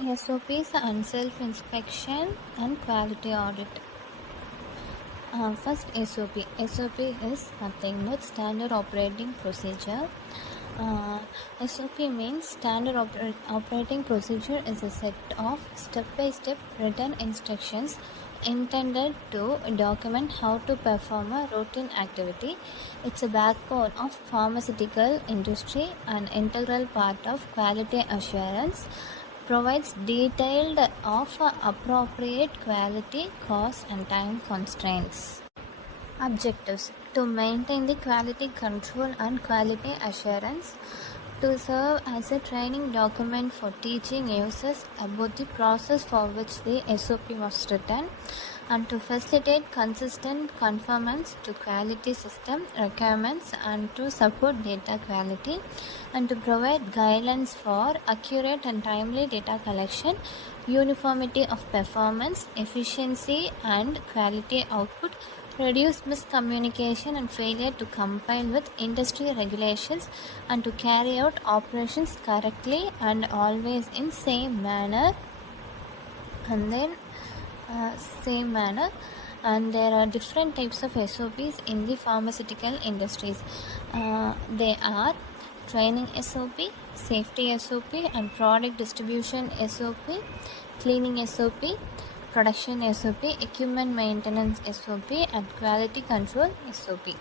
SOPs and self-inspection and quality audit. First, SOP. SOP is nothing but standard operating procedure. SOP means standard operating procedure is a set of step-by-step written instructions intended to document how to perform a routine activity. It's a backbone of pharmaceutical industry, an integral part of quality assurance, provides detailed of appropriate quality, cost and time constraints. Objectives: to maintain the quality control and quality assurance, to serve as a training document for teaching users about the process for which the SOP was written, and to facilitate consistent conformance to quality system requirements and to support data quality, and to provide guidelines for accurate and timely data collection, uniformity of performance, efficiency and quality output, reduce miscommunication and failure to comply with industry regulations, and to carry out operations correctly and always in same manner. And there are different types of SOPs in the pharmaceutical industries. They are training SOP, safety SOP and product distribution SOP, cleaning SOP, production SOP, equipment maintenance SOP and quality control SOP.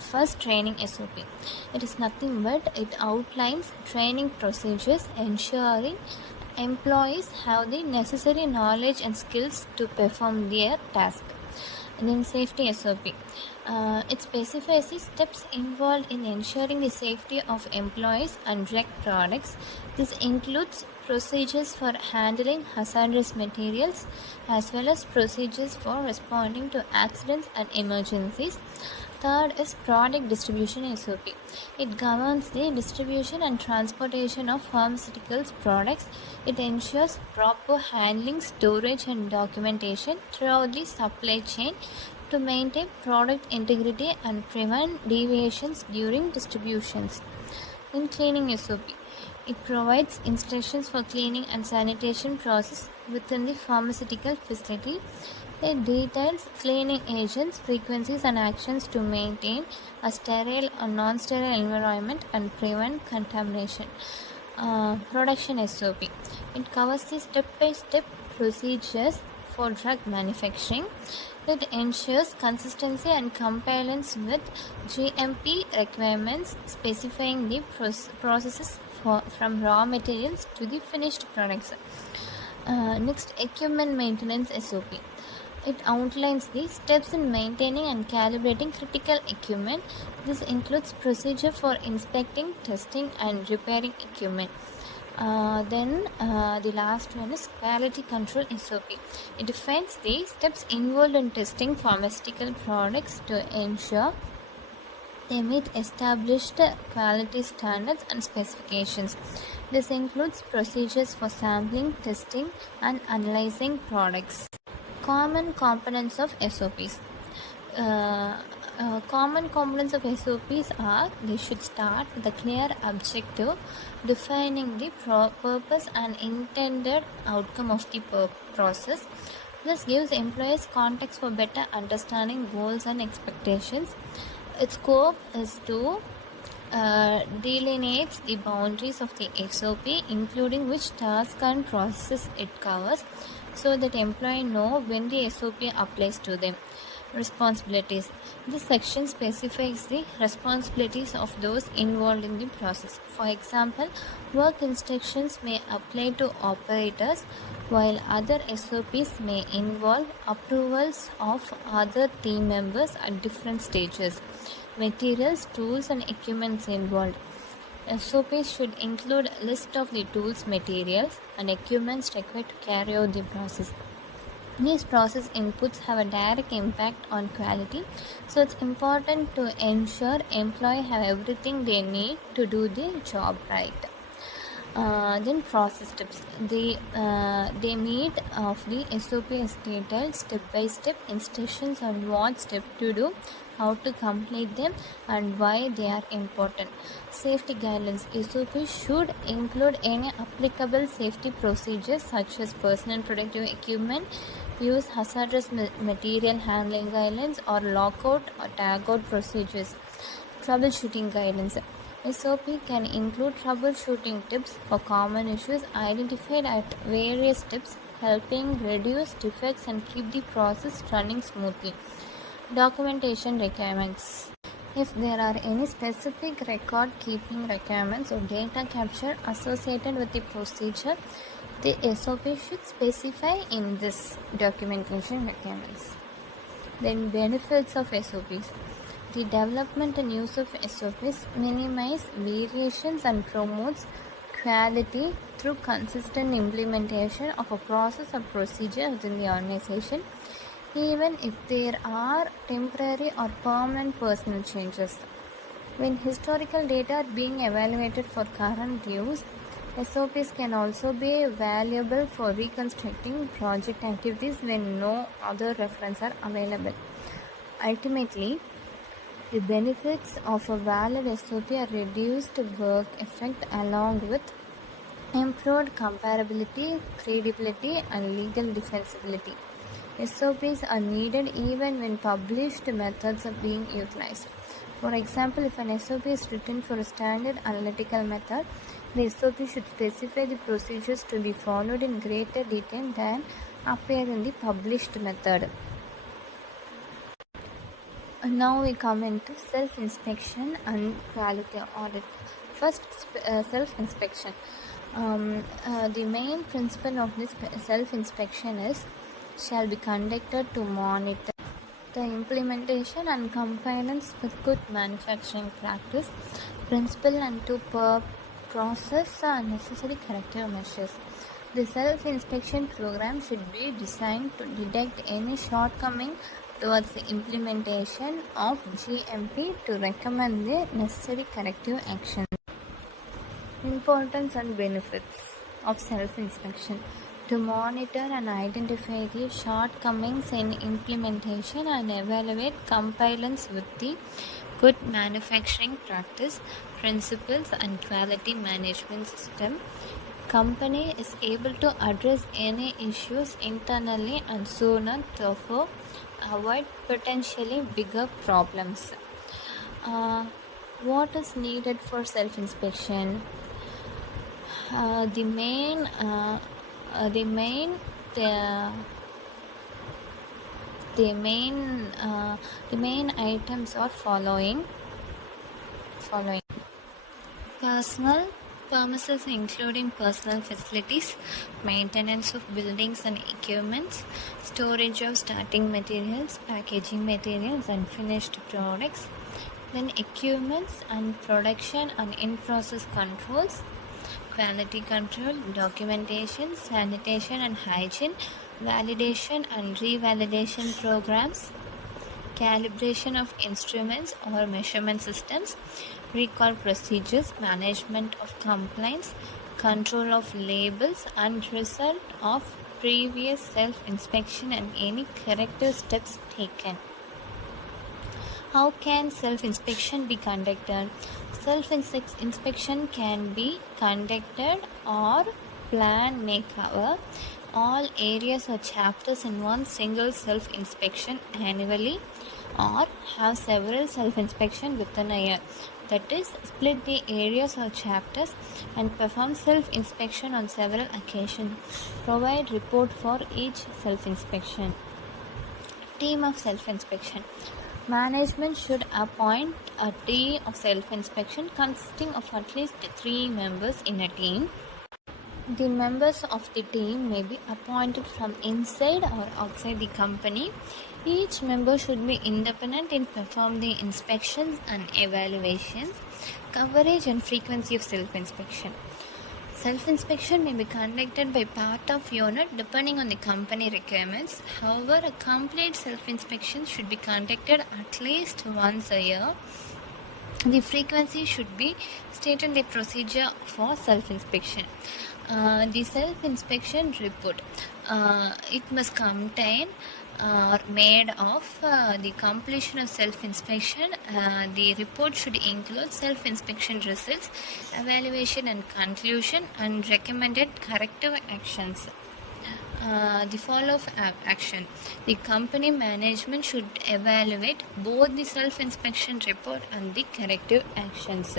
First, training SOP. It is nothing but it outlines training procedures ensuring employees have the necessary knowledge and skills to perform their task. And then safety SOP. It specifies the steps involved in ensuring the safety of employees and drug products. This includes procedures for handling hazardous materials as well as procedures for responding to accidents and emergencies. Third is product distribution SOP. It governs the distribution and transportation of pharmaceuticals products. It ensures proper handling, storage and documentation throughout the supply chain to maintain product integrity and prevent deviations during distributions. In cleaning SOP, it provides instructions for cleaning and sanitation process within the pharmaceutical facility. It details cleaning agents, frequencies and actions to maintain a sterile or non-sterile environment and prevent contamination. Production SOP. It covers the step-by-step procedures for drug manufacturing. It ensures consistency and compliance with GMP requirements, specifying the processes from raw materials to the finished products. Next, equipment maintenance SOP. It outlines the steps in maintaining and calibrating critical equipment. This includes procedure for inspecting, testing and repairing equipment. The last one is quality control SOP. It defines the steps involved in testing pharmaceutical products to ensure they meet established quality standards and specifications. This includes procedures for sampling, testing and analyzing products. Common components of SOPs. Common components of SOPs are: they should start with a clear objective, defining the purpose and intended outcome of the process. This gives employees context for better understanding goals and expectations. Its scope is to delineate the boundaries of the SOP, including which task and processes it covers, so that employees know when the SOP applies to them. Responsibilities. This section specifies the responsibilities of those involved in the process. For example, work instructions may apply to operators, while other SOPs may involve approvals of other team members at different stages. Materials, tools and equipment involved. SOPs should include a list of the tools, materials and equipment required to carry out the process. These process inputs have a direct impact on quality, so it's important to ensure employees have everything they need to do the job right. Then process steps. They meet of the SOP is detailed step-by-step instructions on what step to do, how to complete them, and why they are important. Safety guidelines. SOP should include any applicable safety procedures such as personal protective equipment, use hazardous material handling guidelines, or lockout or tagout procedures. Troubleshooting guidelines. SOP can include troubleshooting tips for common issues identified at various steps, helping reduce defects and keep the process running smoothly. Documentation requirements. If there are any specific record keeping requirements or data capture associated with the procedure, the SOP should specify in this documentation requirements. Then benefits of SOPs. The development and use of SOPs minimize variations and promotes quality through consistent implementation of a process or procedure within the organization, even if there are temporary or permanent personal changes. When historical data are being evaluated for current use, SOPs can also be valuable for reconstructing project activities when no other reference are available. Ultimately, the benefits of a valid SOP are reduced work effect along with improved comparability, credibility, and legal defensibility. SOPs are needed even when published methods are being utilized. For example, if an SOP is written for a standard analytical method, the SOP should specify the procedures to be followed in greater detail than appear in the published method. Now we come into self-inspection and quality audit. First, self-inspection. The main principle of this self-inspection is shall be conducted to monitor the implementation and compliance with good manufacturing practice principle and to process necessary corrective measures. The self-inspection program should be designed to detect any shortcoming towards the implementation of GMP to recommend the necessary corrective action. Importance and benefits of self-inspection. To monitor and identify the shortcomings in implementation and evaluate compliance with the good manufacturing practice principles and quality management system, company is able to address any issues internally and sooner, therefore avoid potentially bigger problems. What is needed for self-inspection? The main items are following. Personal premises including personal facilities, maintenance of buildings and equipment, storage of starting materials, packaging materials and finished products, then equipments and production and in-process controls, quality control, documentation, sanitation and hygiene, validation and revalidation programs, calibration of instruments or measurement systems, recall procedures, management of complaints, control of labels, and result of previous self-inspection and any corrective steps taken. How can self-inspection be conducted? Self-inspection can be conducted or plan may cover all areas or chapters in one single self-inspection annually or have several self-inspection within a year. That is, split the areas or chapters and perform self-inspection on several occasions. Provide report for each self-inspection. Team of self-inspection. Management should appoint a team of self-inspection consisting of at least 3 members in a team. The members of the team may be appointed from inside or outside the company. Each member should be independent in performing the inspections and evaluations. Coverage and frequency of self-inspection. Self-inspection may be conducted by part of unit depending on the company requirements. However, a complete self-inspection should be conducted at least once a year. The frequency should be stated in the procedure for self-inspection. The self-inspection report, it must contain or made of the completion of self-inspection. The report should include self-inspection results, evaluation and conclusion, and recommended corrective actions. The follow-up action. The company management should evaluate both the self-inspection report and the corrective actions.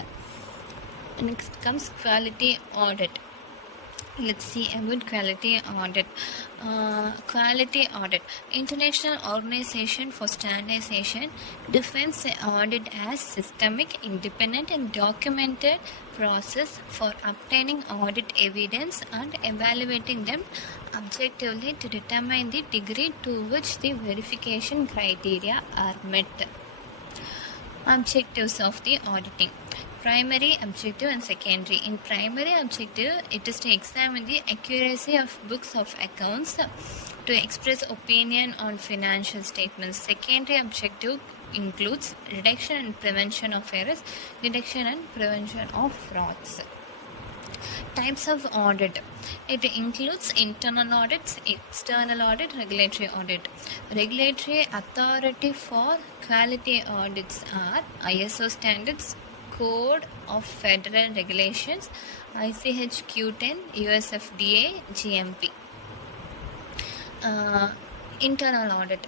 Next comes quality audit. Let's see about quality audit. Quality audit. International Organization for Standardization defines the audit as systemic, independent, and documented process for obtaining audit evidence and evaluating them objectively to determine the degree to which the verification criteria are met. Objectives of the auditing. Primary objective and secondary. In primary objective, it is to examine the accuracy of books of accounts, to express opinion on financial statements. Secondary objective includes reduction and prevention of errors, detection and prevention of frauds. Types of audit. It includes internal audits, external audit, regulatory audit. Regulatory authority for quality audits are ISO standards, Code of Federal Regulations, ICH Q10, USFDA, GMP. Internal audit.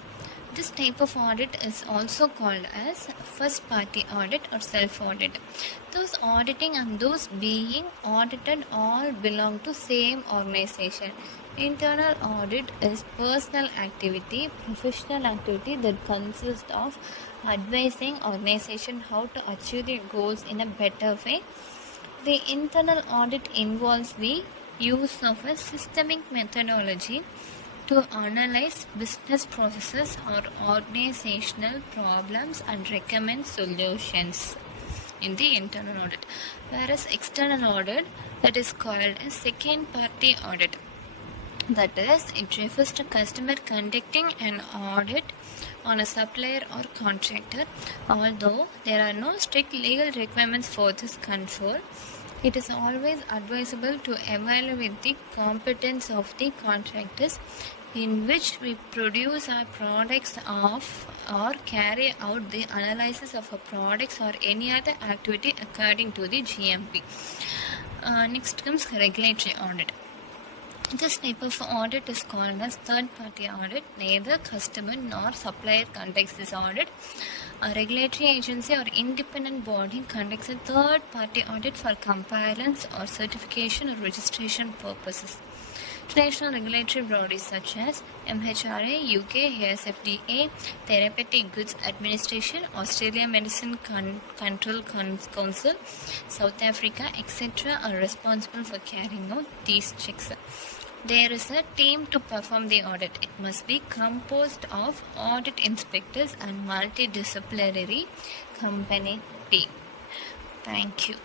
This type of audit is also called as first party audit or self-audit. Those auditing and those being audited all belong to same organization. Internal audit is personal activity, professional activity that consists of advising organization how to achieve their goals in a better way. The internal audit involves the use of a systemic methodology to analyze business processes or organizational problems and recommend solutions in the internal audit. Whereas external audit, that is called a second party audit. That is, it refers to customer conducting an audit on a supplier or contractor. Although there are no strict legal requirements for this control, it is always advisable to evaluate the competence of the contractors in which we produce our products of or carry out the analysis of our products or any other activity according to the GMP. Next comes regulatory audit. This type of audit is called as third-party audit. Neither customer nor supplier conducts this audit. A regulatory agency or independent body conducts a third-party audit for compliance or certification or registration purposes. International regulatory bodies such as MHRA, UK, USFDA, Therapeutic Goods Administration, Australia Medicine Control Council, South Africa, etc. are responsible for carrying out these checks. There is a team to perform the audit. It must be composed of audit inspectors and multidisciplinary company team. Thank you.